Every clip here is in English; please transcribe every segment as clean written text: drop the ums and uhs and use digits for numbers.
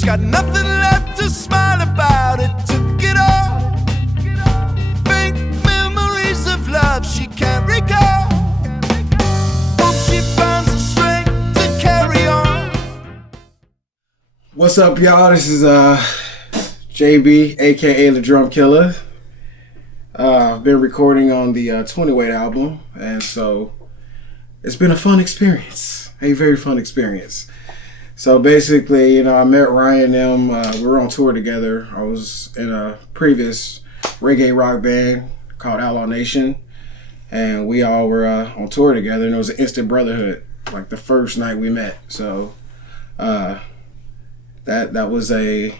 She's got nothing left to smile about. It took it all. Faint memories of love she can't recall. Hope she finds the strength to carry on. What's up, y'all? This is JB, aka the Drum Killer. I've been recording on the 20 Weight album, and so it's been a fun experience, a very fun experience. So basically, I met Ryan and them. We were on tour together. I was in a previous reggae rock band called Outlaw Nation, and we all were on tour together, and it was an instant brotherhood, like the first night we met. So that was a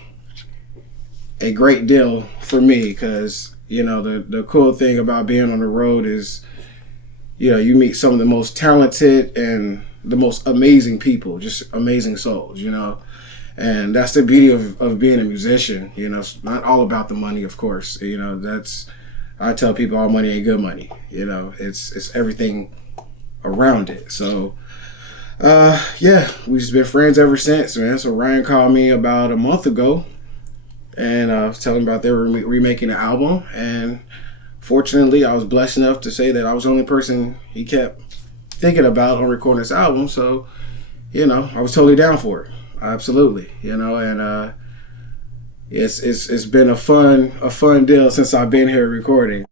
great deal for me, because the cool thing about being on the road is you meet some of the most talented and the most amazing people, just amazing souls, and that's the beauty of being a musician. It's not all about the money, of course. I tell people all money ain't good money. It's everything around it. So we've just been friends ever since, man. So Ryan called me about a month ago, and I was telling him about they were remaking an album, and fortunately I was blessed enough to say that I was the only person he kept thinking about on recording this album. So I was totally down for it, absolutely. And it's been a fun deal since I've been here recording.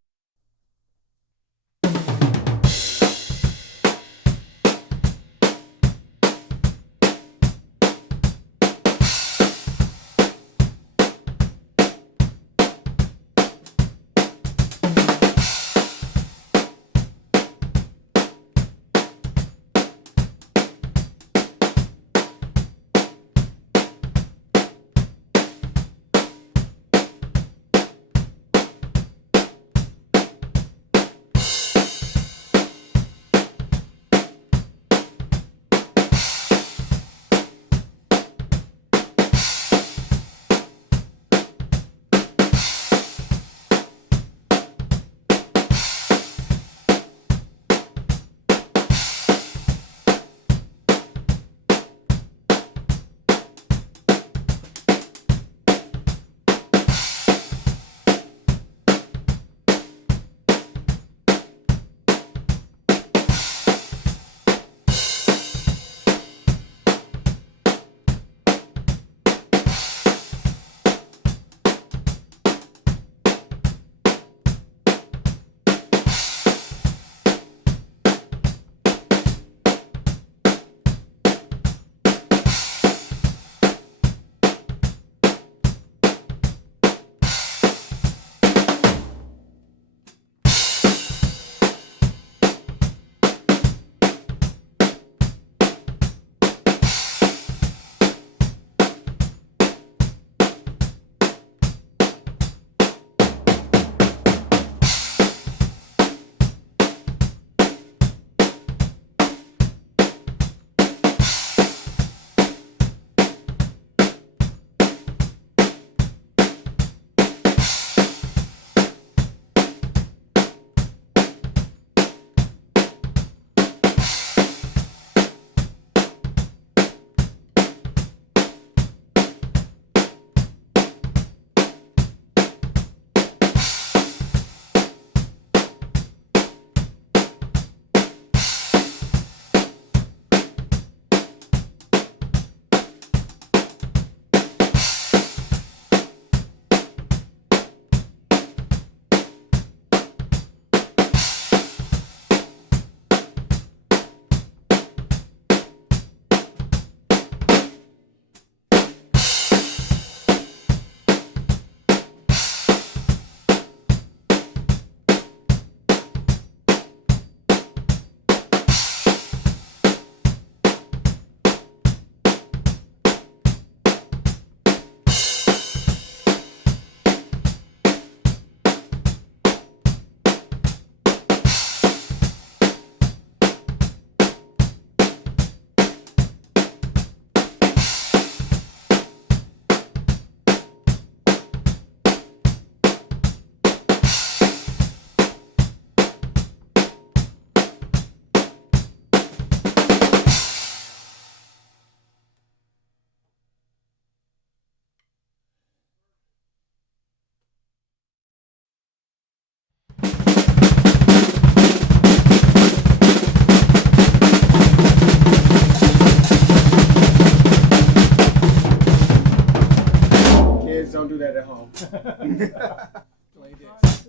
Play this.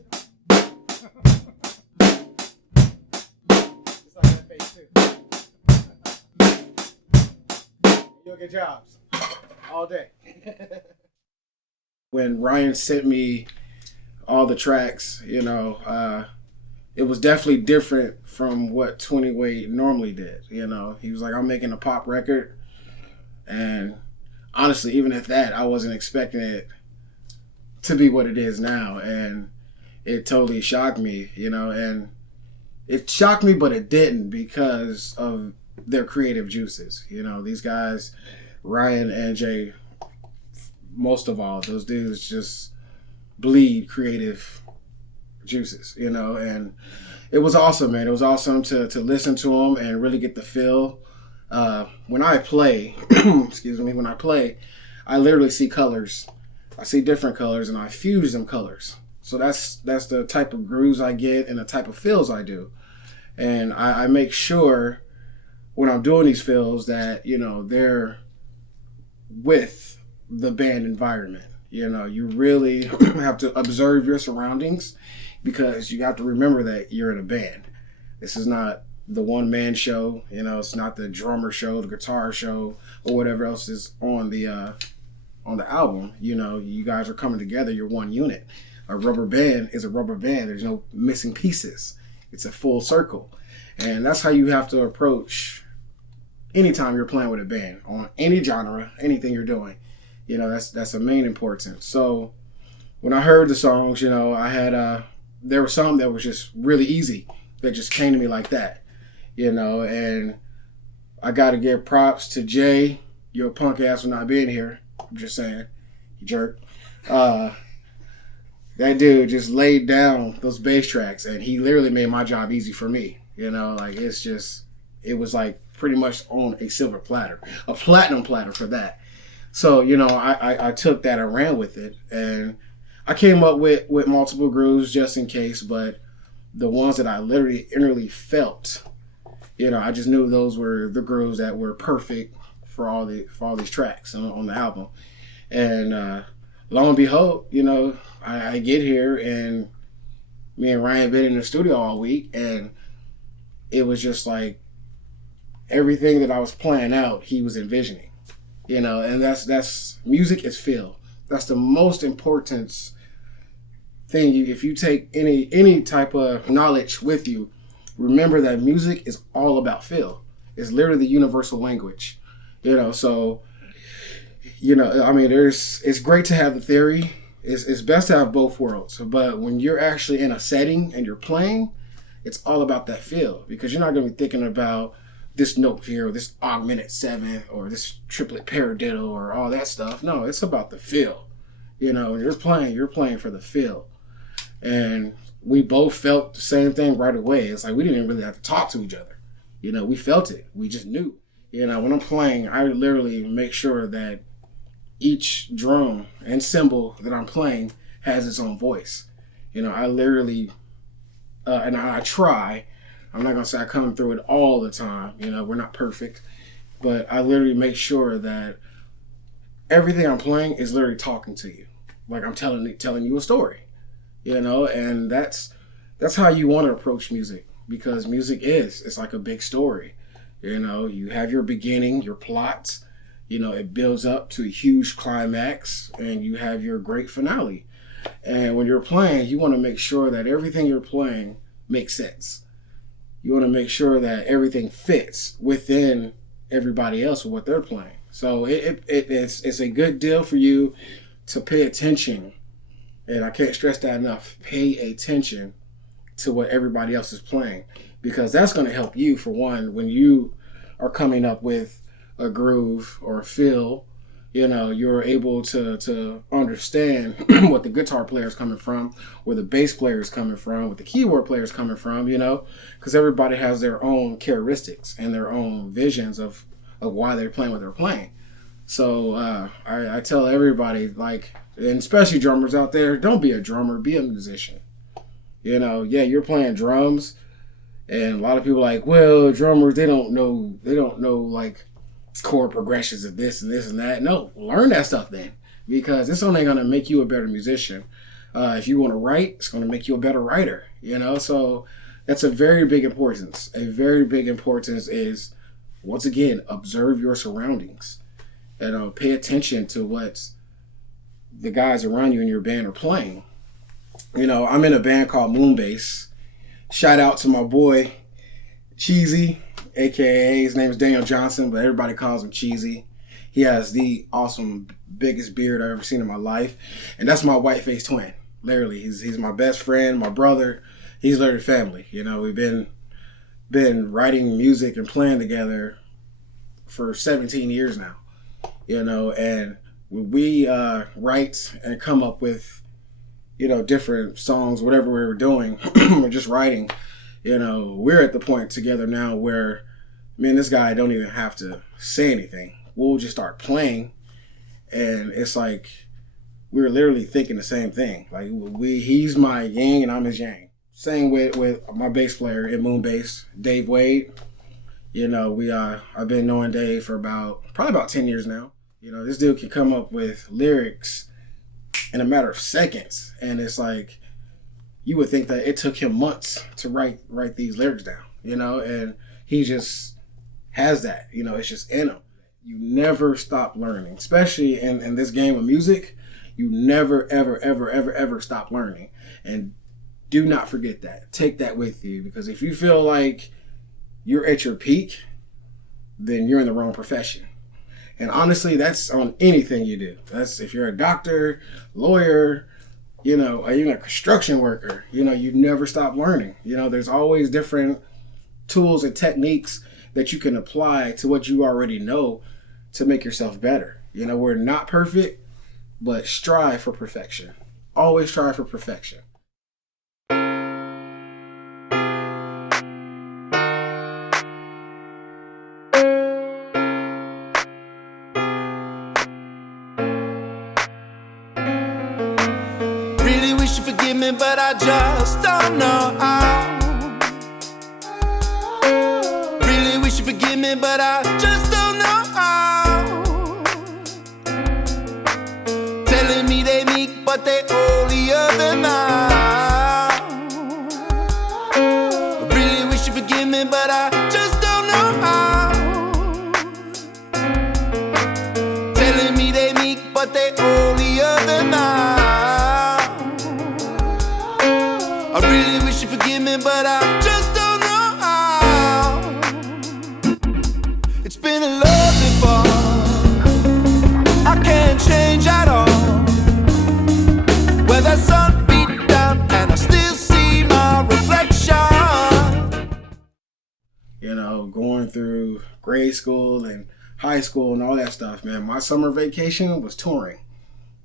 It's like that face too. You'll get jobs all day. When Ryan sent me all the tracks, you know, it was definitely different from what 20 Wade normally did. You know, he was like, I'm making a pop record. And honestly, even at that, I wasn't expecting it to be what it is now. And it totally shocked me, you know, and it shocked me, but it didn't because of their creative juices. You know, these guys, Ryan and Jay, most of all, those dudes just bleed creative juices, you know, and it was awesome, man. It was awesome to listen to them and really get the feel. When I play, when I play, I literally see colors. I see different colors and I fuse them colors. So that's the type of grooves I get and the type of fills I do. And I make sure when I'm doing these fills that, you know, they're with the band environment. You know, you really have to observe your surroundings because you have to remember that you're in a band. This is not the one-man show. You know, it's not the drummer show, the guitar show, or whatever else is on the album. You know, you guys are coming together. You're one unit. A rubber band is a rubber band. There's no missing pieces. It's a full circle. And that's how you have to approach anytime you're playing with a band on any genre, anything you're doing. You know, that's a main importance. So when I heard the songs, you know, I had there were some that was just really easy that just came to me like that, you know, and I got to give props to Jay. You're a punk ass for not being here. I'm just saying, you jerk. That dude just laid down those bass tracks and he literally made my job easy for me. You know, like it was like pretty much on a silver platter, a platinum platter for that. So, you know, I took that and ran with it, and I came up with multiple grooves just in case, but the ones that I literally innerly felt, you know, I just knew those were the grooves that were perfect for all these tracks on the album. And lo and behold, you know, I get here and me and Ryan been in the studio all week, and it was just like everything that I was playing out, he was envisioning. You know, and that's music is feel. That's the most important thing. If you take any type of knowledge with you, remember that music is all about feel. It's literally the universal language. You know, so you know, I mean, it's great to have the theory. It's best to have both worlds. But when you're actually in a setting and you're playing, it's all about that feel because you're not going to be thinking about this note here, or this augmented seventh, or this triplet paradiddle, or all that stuff. No, it's about the feel. You know, when you're playing for the feel. And we both felt the same thing right away. It's like we didn't even really have to talk to each other. You know, we felt it. We just knew. You know, when I'm playing, I literally make sure that each drum and cymbal that I'm playing has its own voice. You know, I literally, and I try. I'm not going to say I come through it all the time. You know, we're not perfect. But I literally make sure that everything I'm playing is literally talking to you. Like I'm telling you a story. You know, and that's how you want to approach music. Because music it's like a big story. You know, you have your beginning, your plots. You know, it builds up to a huge climax. And you have your great finale. And when you're playing, you want to make sure that everything you're playing makes sense. You want to make sure that everything fits within everybody else with what they're playing. So it's a good deal for you to pay attention. And I can't stress that enough. Pay attention to what everybody else is playing. Because that's going to help you, for one, when you are coming up with a groove or a feel. You know, you're able to understand what the guitar player is coming from, where the bass player is coming from, what the keyboard player is coming from, you know, because everybody has their own characteristics and their own visions of why they're playing what they're playing. So I tell everybody, like, and especially drummers out there, don't be a drummer, be a musician. You know, yeah, you're playing drums, and a lot of people are like, well, drummers, they don't know like chord progressions of this and this and that. No, learn that stuff then. because it's only going to make you a better musician. If you want to write, it's going to make you a better writer, So that's a very big importance. A very big importance is, once again, observe your surroundings. Pay attention to what the guys around you in your band are playing. I'm in a band called Moonbase. Shout out to my boy, Cheesy, a.k.a. his name is Daniel Johnson, but everybody calls him Cheesy. He has the awesome, biggest beard I've ever seen in my life. And that's my white-faced twin. Literally, he's my best friend, my brother. He's literally family. We've been writing music and playing together for 17 years now. And we write and come up with, different songs, whatever we were doing, or just writing. We're at the point together now where me and this guy don't even have to say anything. We'll just start playing, and it's like we're literally thinking the same thing. Like he's my yin and I'm his yang. Same with my bass player in Moonbase, Dave Wade. I've been knowing Dave for probably about 10 years now. This dude can come up with lyrics in a matter of seconds, and it's like you would think that it took him months to write these lyrics down. And he just has that. It's just in him. You never stop learning, especially in this game of music. You never, ever, ever, ever, ever stop learning. And do not forget that. Take that with you, because if you feel like you're at your peak, then you're in the wrong profession. And honestly, that's on anything you do. That's if you're a doctor, lawyer, or even a construction worker, you never stop learning. There's always different tools and techniques that you can apply to what you already know to make yourself better. We're not perfect, but strive for perfection. Always strive for perfection. Really wish you forgive me, but I just don't know how. Really wish you forgive me, but I just don't know how. Telling me they meek, but they holier than thou. Really wish you forgive me, but I just don't know how. Telling me they meek, but they holier than thou. I really wish you forgive me, but I just don't know how. It's been a lovely fall. I can't change at all. Where the sun beat down and I still see my reflection. Going through grade school and high school and all that stuff, man. My summer vacation was touring.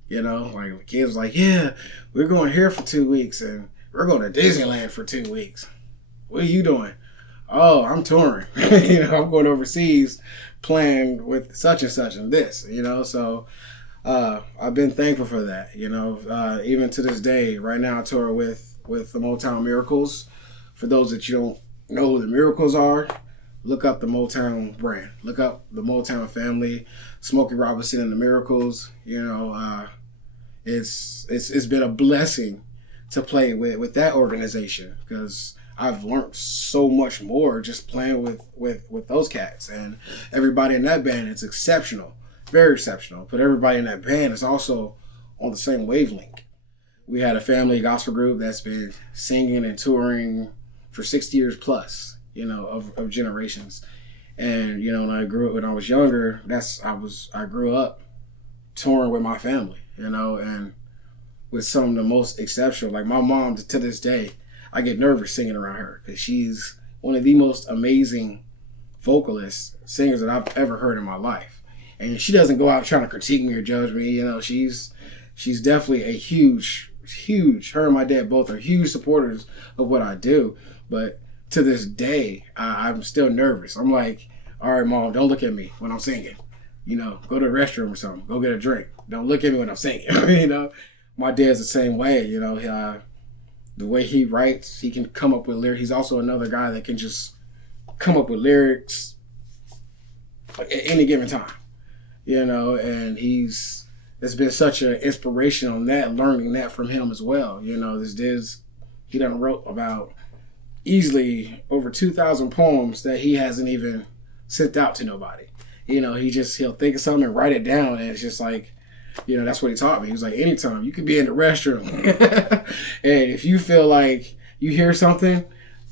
Like the kids was like, yeah, we're going here for 2 weeks and we're going to Disneyland for 2 weeks. What are you doing? Oh, I'm touring. I'm going overseas playing with such and such and this, So I've been thankful for that, even to this day. Right now I tour with the Motown Miracles. For those that you don't know who the Miracles are, look up the Motown brand. Look up the Motown family, Smokey Robinson and the Miracles. It's been a blessing to play with that organization, because I've learned so much more just playing with those cats. And everybody in that band is exceptional, very exceptional. But everybody in that band is also on the same wavelength. We had a family gospel group that's been singing and touring for 60 years plus, of generations. And when I was younger, I grew up touring with my family, and with some of the most exceptional. Like my mom, to this day, I get nervous singing around her because she's one of the most amazing vocalists, singers that I've ever heard in my life. And she doesn't go out trying to critique me or judge me. She's definitely a huge, her and my dad both are huge supporters of what I do. But to this day, I'm still nervous. I'm like, all right, Mom, don't look at me when I'm singing. Go to the restroom or something. Go get a drink. Don't look at me when I'm singing. My dad's the same way. The way he writes, he can come up with lyrics. He's also another guy that can just come up with lyrics at any given time. And it's it's been such an inspiration on that, learning that from him as well. This dude's, he done wrote about easily over 2,000 poems that he hasn't even sent out to nobody. He'll think of something and write it down, and it's just like, that's what he taught me. He was like, anytime you could be in the restroom, and if you feel like you hear something,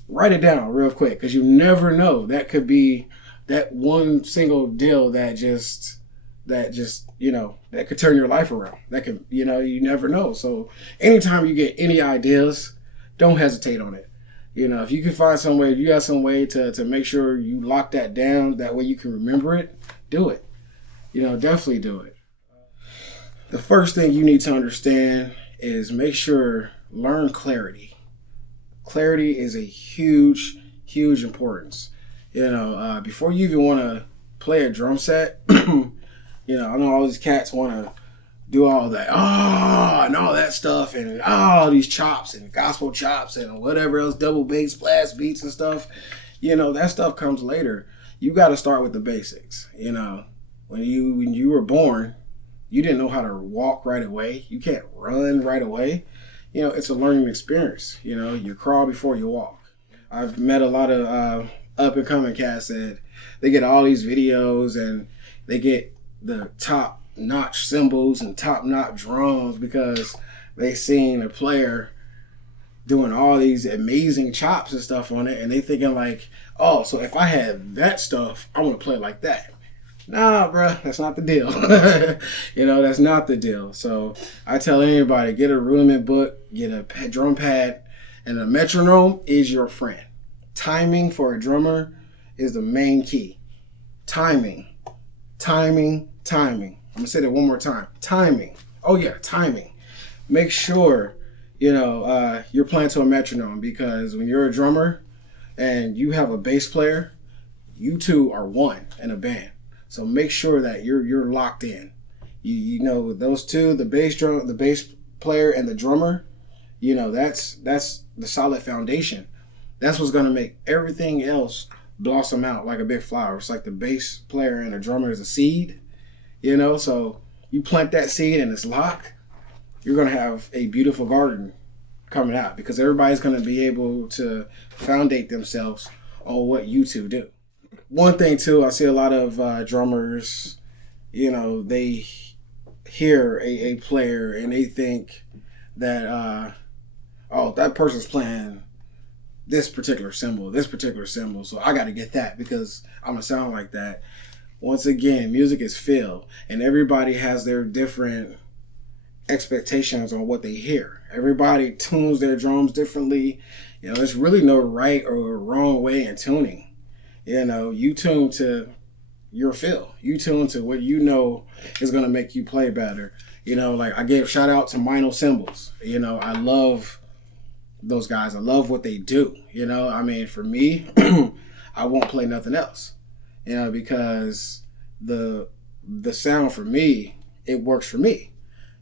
write it down real quick, because you never know. That could be that one single deal that could turn your life around. That could, you never know. So anytime you get any ideas, don't hesitate on it. If you can find some way, if you got some way to make sure you lock that down, that way you can remember it, do it. Definitely do it. The first thing you need to understand is make sure, learn clarity. Clarity is a huge, huge importance. Before you even want to play a drum set, I know all these cats want to do all that, and all that stuff, and all these chops and gospel chops and whatever else, double bass, blast beats and stuff. That stuff comes later. You got to start with the basics. When you were born, you didn't know how to walk right away. You can't run right away. It's a learning experience. You crawl before you walk. I've met a lot of up and coming cats that they get all these videos and they get the top notch cymbals and top notch drums because they seen a player doing all these amazing chops and stuff on it, and they thinking like, oh, so if I had that stuff, I want to play like that. Nah, bruh, that's not the deal. That's not the deal. So I tell anybody, get a rudiment book, get a drum pad, and a metronome is your friend. Timing for a drummer is the main key. Timing. I'm going to say that one more time. Timing. Oh, yeah, timing. Make sure, you're playing to a metronome, because when you're a drummer and you have a bass player, you two are one in a band. So make sure that you're locked in. Those two, the bass player and the drummer, that's the solid foundation. That's what's going to make everything else blossom out like a big flower. It's like the bass player and the drummer is a seed. So you plant that seed and it's locked, you're going to have a beautiful garden coming out, because everybody's going to be able to foundate themselves on what you two do. One thing too, I see a lot of drummers, they hear a player and they think that, that person's playing this particular cymbal, so I got to get that because I'm going to sound like that. Once again, music is feel, and everybody has their different expectations on what they hear. Everybody tunes their drums differently. There's really no right or wrong way in tuning. You tune to your feel. You tune to what is going to make you play better. Like I gave shout out to Mino Cymbals. I love those guys. I love what they do. For me, I won't play nothing else. Because the sound for me, it works for me.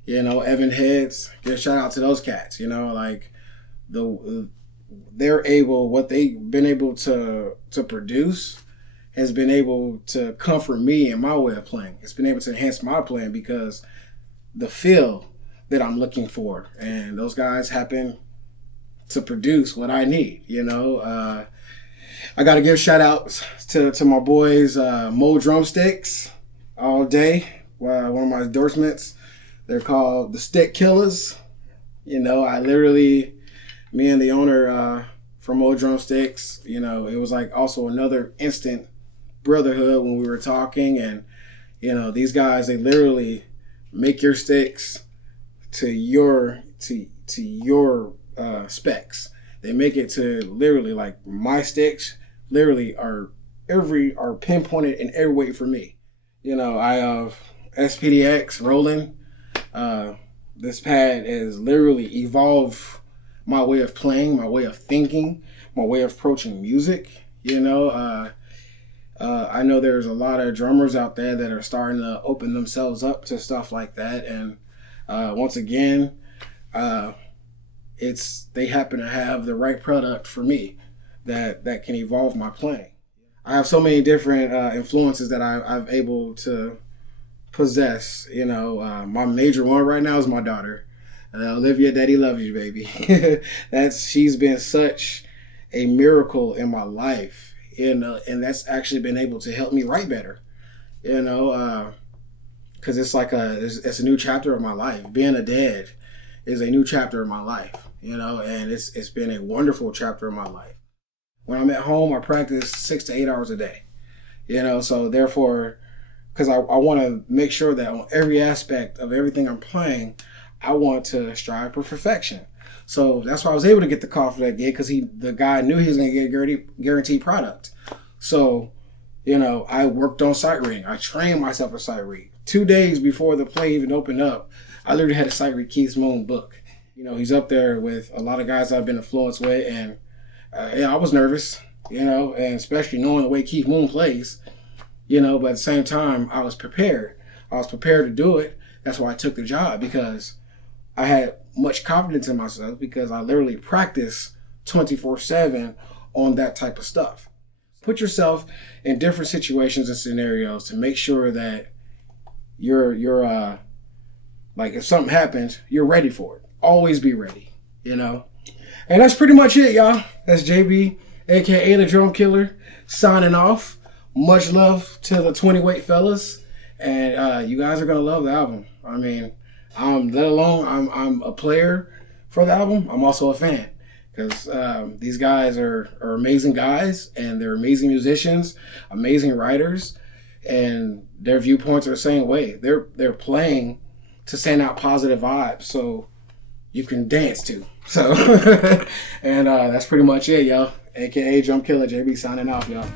Evan Heads, give a shout out to those cats. What they've been able to produce has been able to comfort me in my way of playing. It's been able to enhance my playing because the feel that I'm looking for, and those guys happen to produce what I need. I got to give shout outs to my boys, Mo Drumsticks, all day. One of my endorsements. They're called the Stick Killers. Me and the owner from Mo Drumsticks, it was like also another instant brotherhood when we were talking. And, these guys, they literally make your sticks to your specs. They make it to literally like my sticks literally are pinpointed in every way for me. I have SPDX rolling. This pad has literally evolved my way of playing, my way of thinking, my way of approaching music. I know there's a lot of drummers out there that are starting to open themselves up to stuff like that. And once again, they happen to have the right product for me that can evolve my playing. I have so many different influences that I've able to possess. You know, my major one right now is my daughter. Olivia, daddy loves you, baby. She's been such a miracle in my life, and that's actually been able to help me write better. You know, because it's like it's a new chapter of my life. Being a dad is a new chapter of my life. You know, and it's been a wonderful chapter of my life. When I'm at home, I practice 6 to 8 hours a day. You know, so therefore, because I want to make sure that on every aspect of everything I'm playing, I want to strive for perfection. So that's why I was able to get the call for that gig, because the guy knew he was going to get a guaranteed product. So, you know, I worked on sight reading. I trained myself for sight read. 2 days before the play even opened up, I literally had a sight read Keith Moon book. You know, he's up there with a lot of guys I've been influenced with, and I was nervous, you know, and especially knowing the way Keith Moon plays, you know, but at the same time, I was prepared. I was prepared to do it. That's why I took the job, because I had much confidence in myself, because I literally practice 24/7 on that type of stuff. Put yourself in different situations and scenarios to make sure that you're like, if something happens, you're ready for it. Always be ready, you know. And that's pretty much it, y'all. That's JB, aka the Drum Killer, signing off. Much love to the 20 weight fellas, and you guys are gonna love the album. I mean, let alone I'm a player for the album, I'm also a fan, because these guys are amazing guys, and they're amazing musicians, amazing writers, and their viewpoints are the same way. They're playing to send out positive vibes, so you can dance to. So, and that's pretty much it, y'all. AKA Drum Killer, JB signing off, y'all.